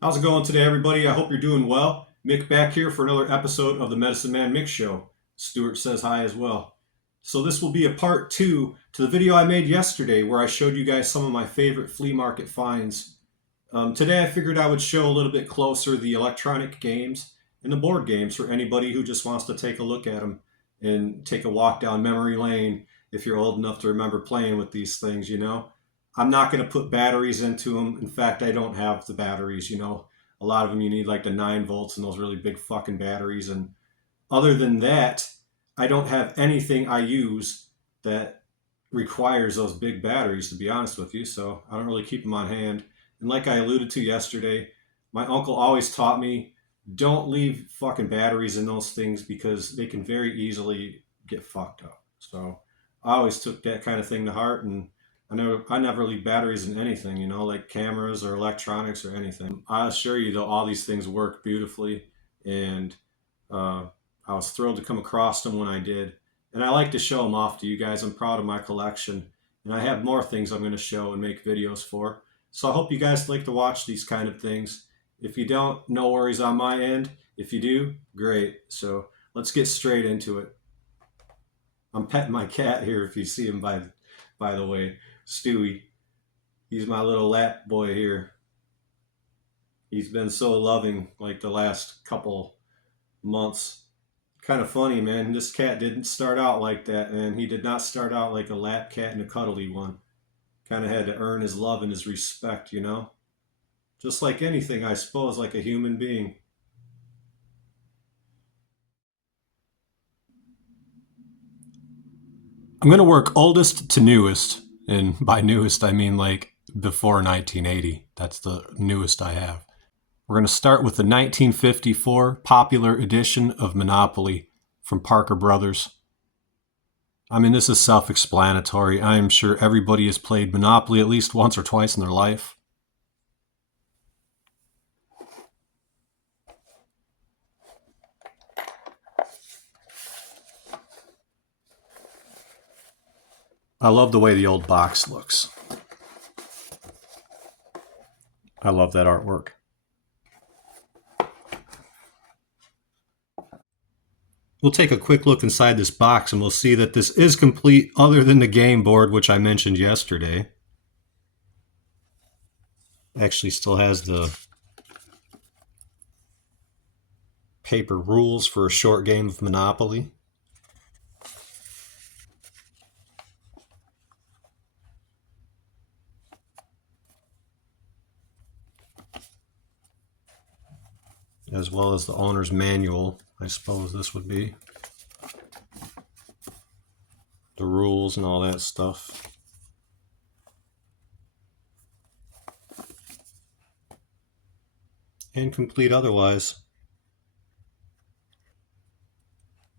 How's it going today, everybody? I hope you're doing well. Mick back here for another episode of the Medicine Man Mick Show. Stuart says hi as well. So, this will be a part two to the video I made yesterday where I showed you guys some of my favorite flea market finds. Today, I figured I would show a little bit closer the electronic games and the board games for anybody who just wants to take a look at them and take a walk down memory lane if you're old enough to remember playing with these things. I'm not going to put batteries into them. In fact, I don't have the batteries. A lot of them you need like the 9 volts and those really big fucking batteries. And other than that, I don't have anything I use that requires those big batteries, to be honest with you. So I don't really keep them on hand. And like I alluded to yesterday, my uncle always taught me don't leave fucking batteries in those things because they can very easily get fucked up. So I always took that kind of thing to heart, and I never leave batteries in anything, like cameras or electronics or anything. I assure you, though, all these things work beautifully, and uh, I was thrilled to come across them when I did. And I like to show them off to you guys. I'm proud of my collection, and I have more things I'm going to show and make videos for. So I hope you guys like to watch these kind of things. If you don't, no worries on my end. If you do, great. So let's get straight into it. I'm petting my cat here if you see him by the way. Stewie. He's my little lap boy here. He's been so loving like the last couple months. Kind of funny, man. This cat didn't start out like that, man. He did not start out like a lap cat and a cuddly one. Kind of had to earn his love and his respect. Just like anything, I suppose, like a human being. I'm going to work oldest to newest. And by newest, I mean like before 1980. That's the newest I have. We're going to start with the 1954 popular edition of Monopoly from Parker Brothers. I mean, this is self-explanatory. I'm sure everybody has played Monopoly at least once or twice in their life. I love the way the old box looks. I love that artwork. We'll take a quick look inside this box and we'll see that this is complete other than the game board, which I mentioned yesterday. Actually still has the paper rules for a short game of Monopoly. As well as the owner's manual, I suppose this would be. The rules and all that stuff. And complete otherwise.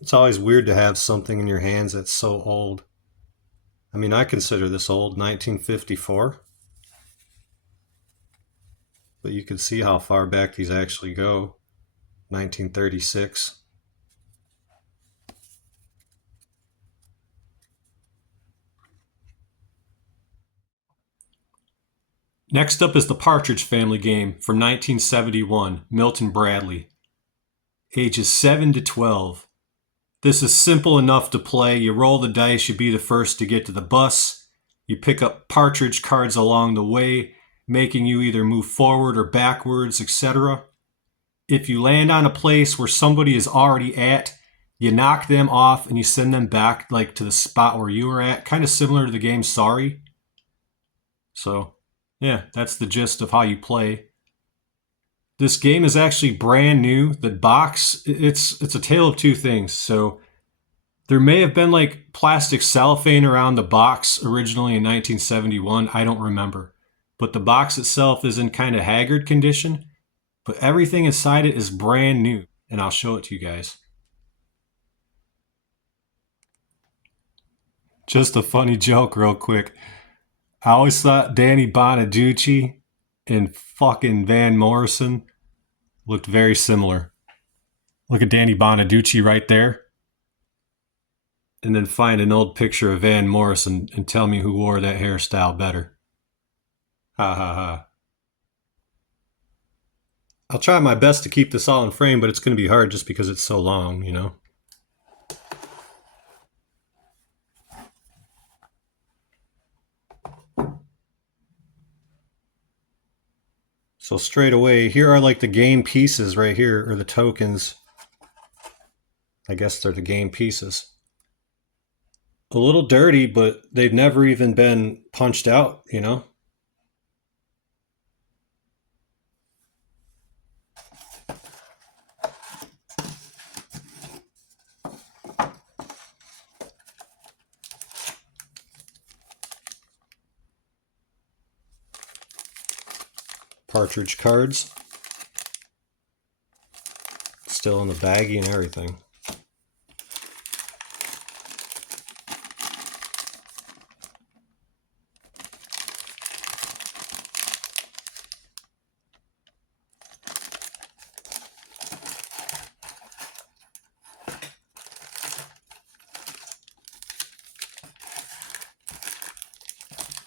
It's always weird to have something in your hands that's so old. I mean, I consider this old, 1954. But you can see how far back these actually go. 1936. Next up is the Partridge Family game from 1971, Milton Bradley. Ages 7 to 12. This is simple enough to play. You roll the dice, you be the first to get to the bus. You pick up partridge cards along the way, making you either move forward or backwards, etc. If you land on a place where somebody is already at, you knock them off and you send them back like to the spot where you were at, kind of similar to the game Sorry. So, yeah, that's the gist of how you play. This game is actually brand new. The box, it's a tale of two things. So there may have been like plastic cellophane around the box originally in 1971. I don't remember. But the box itself is in kind of haggard condition. But everything inside it is brand new. And I'll show it to you guys. Just a funny joke real quick. I always thought Danny Bonaducci and fucking Van Morrison looked very similar. Look at Danny Bonaducci right there. And then find an old picture of Van Morrison and tell me who wore that hairstyle better. Ha ha ha. I'll try my best to keep this all in frame, but it's going to be hard just because it's so long, you know. So straight away, here are like the game pieces right here, or the tokens. I guess they're the game pieces. A little dirty, but they've never even been punched out, you know? Partridge cards. Still in the baggie and everything.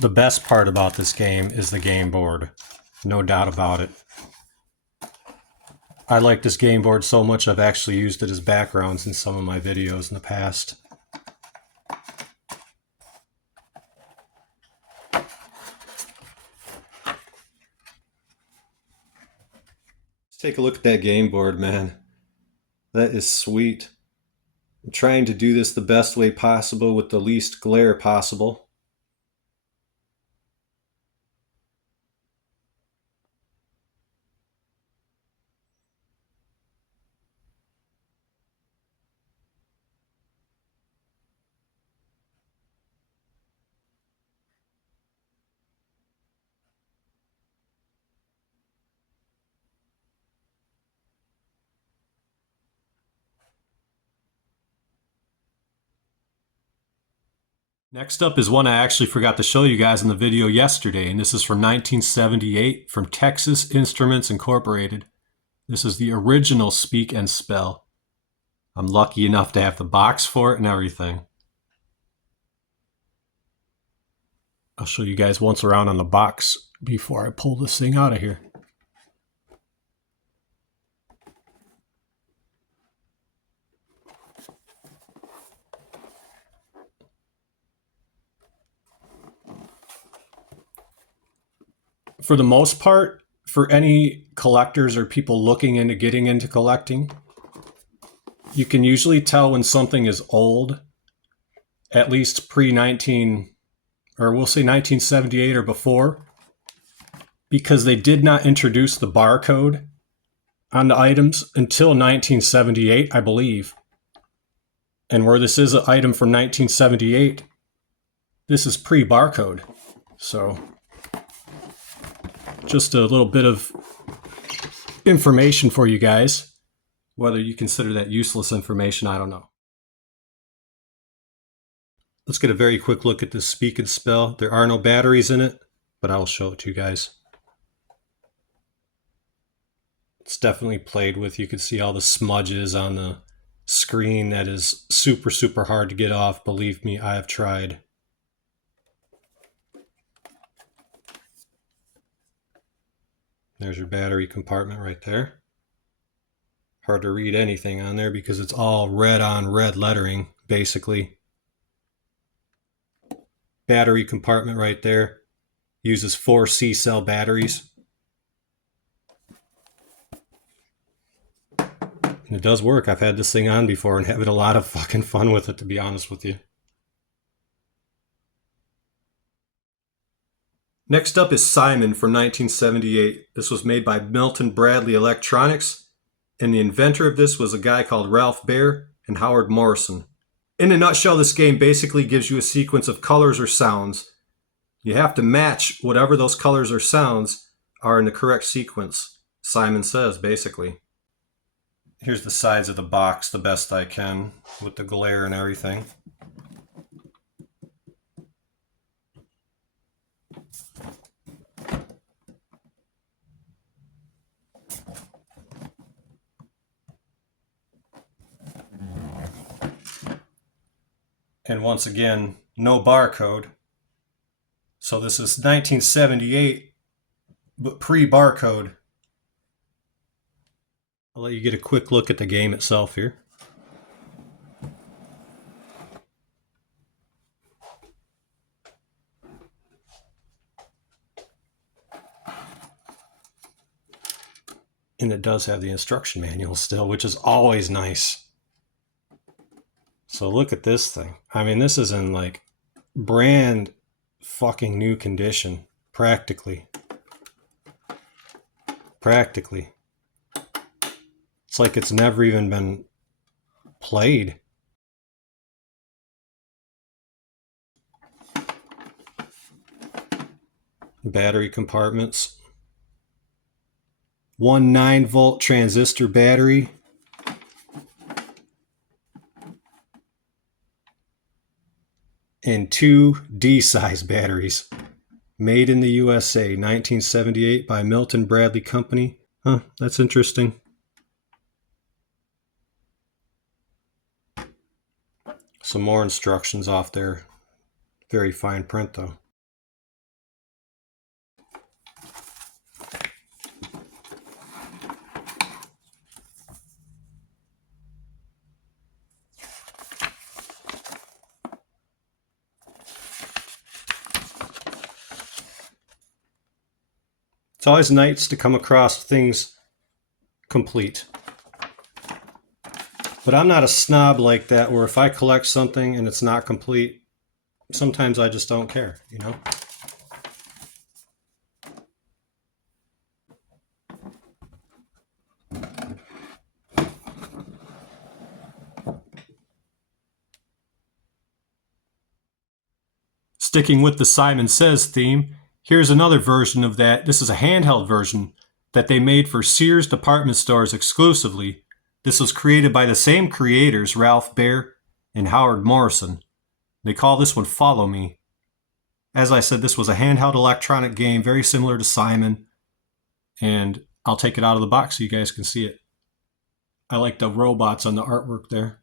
The best part about this game is the game board. No doubt about it. I like this game board so much I've actually used it as backgrounds in some of my videos in the past. Let's take a look at that game board, man. That is sweet. I'm trying to do this the best way possible with the least glare possible. Next up is one I actually forgot to show you guys in the video yesterday, and this is from 1978 from Texas Instruments Incorporated. This is the original Speak and Spell. I'm lucky enough to have the box for it and everything. I'll show you guys once around on the box before I pull this thing out of here. For the most part, for any collectors or people looking into getting into collecting, you can usually tell when something is old, at least pre-19, or we'll say 1978 or before, because they did not introduce the barcode on the items until 1978, I believe. And where this is an item from 1978, this is pre-barcode. So just a little bit of information for you guys. Whether you consider that useless information, I don't know. Let's get a very quick look at this Speak and Spell. There are no batteries in it, but I will show it to you guys. It's definitely played with. You can see all the smudges on the screen. That is super, super hard to get off. Believe me, I have tried. There's your battery compartment right there. Hard to read anything on there because it's all red on red lettering, basically. Battery compartment right there. Uses 4 C-cell batteries. And it does work. I've had this thing on before and having a lot of fucking fun with it, to be honest with you. Next up is Simon from 1978. This was made by Milton Bradley Electronics, and the inventor of this was a guy called Ralph Baer and Howard Morrison. In a nutshell, this game basically gives you a sequence of colors or sounds. You have to match whatever those colors or sounds are in the correct sequence, Simon says, basically. Here's the sides of the box the best I can with the glare and everything. And once again, no barcode. So this is 1978, but pre-barcode. I'll let you get a quick look at the game itself here. And it does have the instruction manual still, which is always nice. So look at this thing. I mean, this is in like brand fucking new condition, practically. Practically. It's like it's never even been played. Battery compartments. 1 9-volt transistor battery. And 2 D-size batteries. Made in the USA, 1978 by Milton Bradley Company. Huh, that's interesting. Some more instructions off there. Very fine print though. It's always nice to come across things complete. But I'm not a snob like that where if I collect something and it's not complete, sometimes I just don't care, you know? Sticking with the Simon Says theme, here's another version of that. This is a handheld version that they made for Sears department stores exclusively. This was created by the same creators, Ralph Baer and Howard Morrison. They call this one Follow Me. As I said, this was a handheld electronic game, very similar to Simon. And I'll take it out of the box so you guys can see it. I like the robots on the artwork there.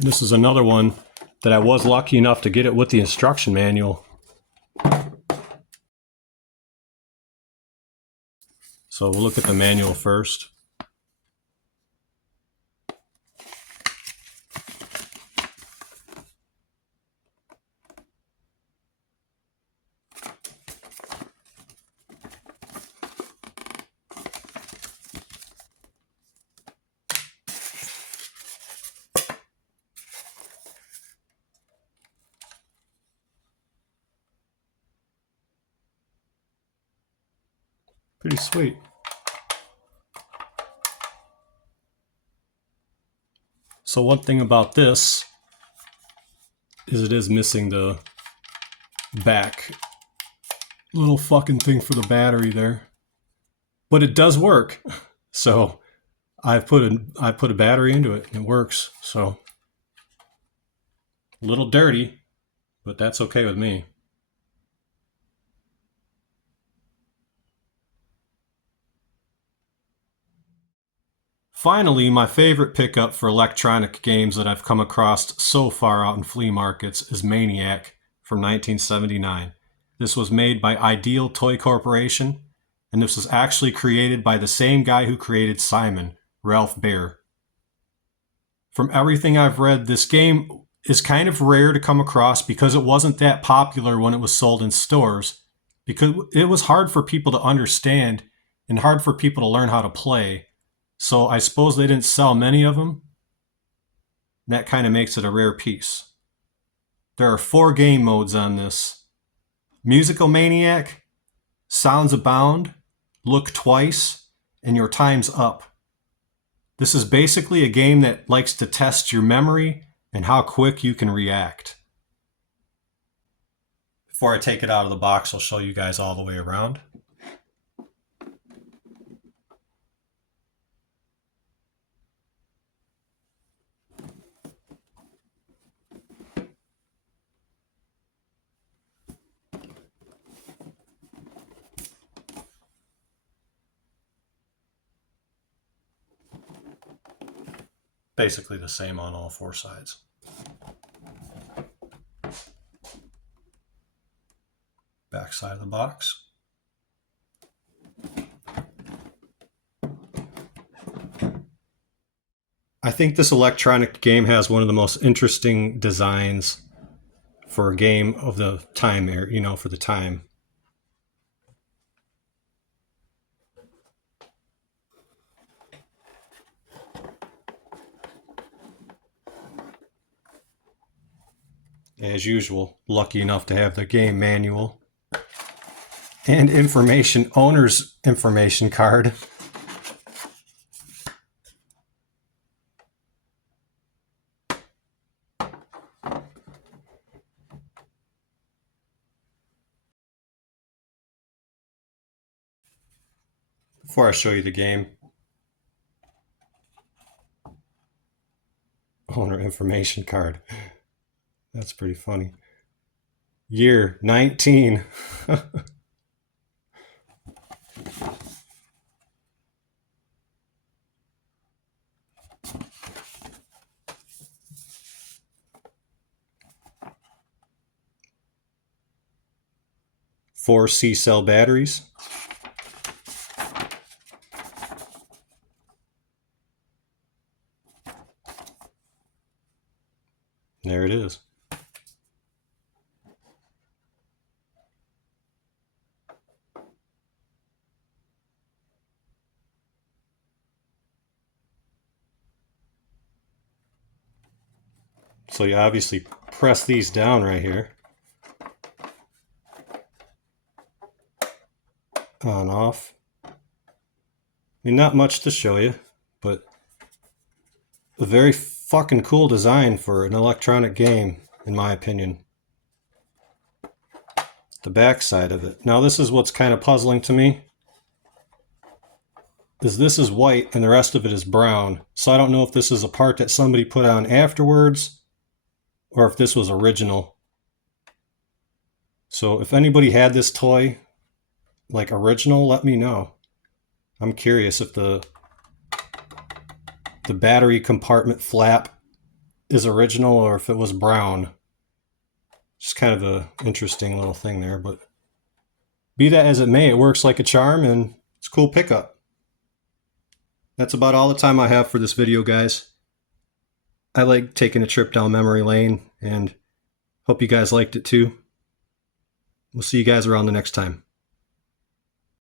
This is another one that I was lucky enough to get it with the instruction manual. So we'll look at the manual first. Pretty sweet. So one thing about this is it is missing the back little fucking thing for the battery there. But it does work. So I put a battery into it and it works. So a little dirty, but that's okay with me. Finally, my favorite pickup for electronic games that I've come across so far out in flea markets is Maniac from 1979. This was made by Ideal Toy Corporation, and this was actually created by the same guy who created Simon, Ralph Baer. From everything I've read, this game is kind of rare to come across because it wasn't that popular when it was sold in stores, because it was hard for people to understand and hard for people to learn how to play. So I suppose they didn't sell many of them. That kind of makes it a rare piece. There are 4 game modes on this. Musical Maniac, Sounds Abound, Look Twice, and Your Time's Up. This is basically a game that likes to test your memory and how quick you can react. Before I take it out of the box, I'll show you guys all the way around. basically the same on all four sides. Back side of the box. I think this electronic game has one of the most interesting designs for a game of the time, you know, for the time. As usual, lucky enough to have the game manual and owner's information card. Before I show you the game, owner information card. That's pretty funny. Year 19. Four C-cell batteries. There it is. So you obviously press these down right here. On, off. I mean, not much to show you, but a very fucking cool design for an electronic game, in my opinion. The back side of it. Now this is what's kind of puzzling to me. This is white and the rest of it is brown. So I don't know if this is a part that somebody put on afterwards or if this was original. So if anybody had this toy, like original, let me know. I'm curious if the battery compartment flap is original or if it was brown. Just kind of a interesting little thing there, but be that as it may, it works like a charm and it's a cool pickup. That's about all the time I have for this video, guys. I like taking a trip down memory lane and hope you guys liked it too. We'll see you guys around the next time.